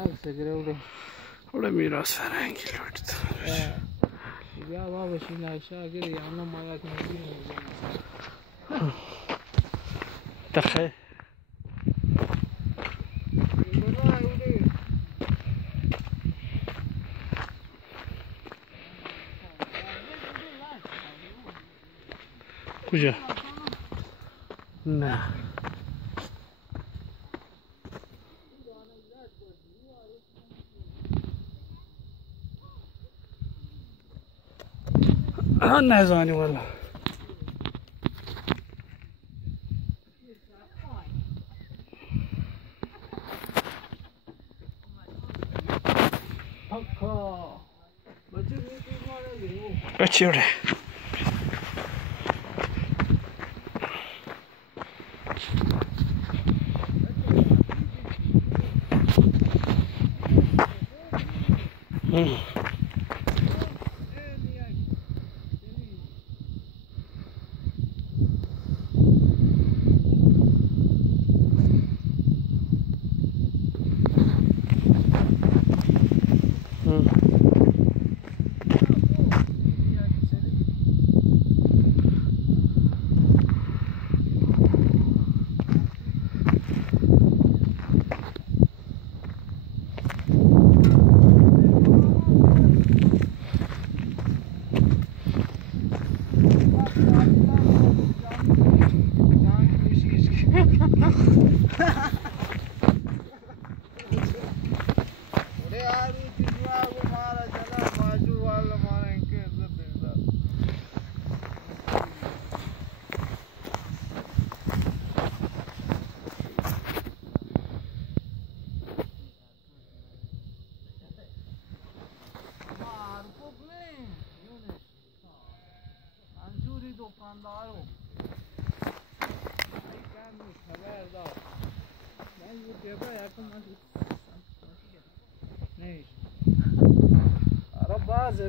عکس گرفته. وړه میراث فرهنګي لوټ ده. بیا بابا شي ناشاګر یا نه ما یا کنه تخه کجا؟ نه نزانی والله بچه وره दुकानदारों खबरदार मैं ये पेपर यार तुम नहीं अरे बाज है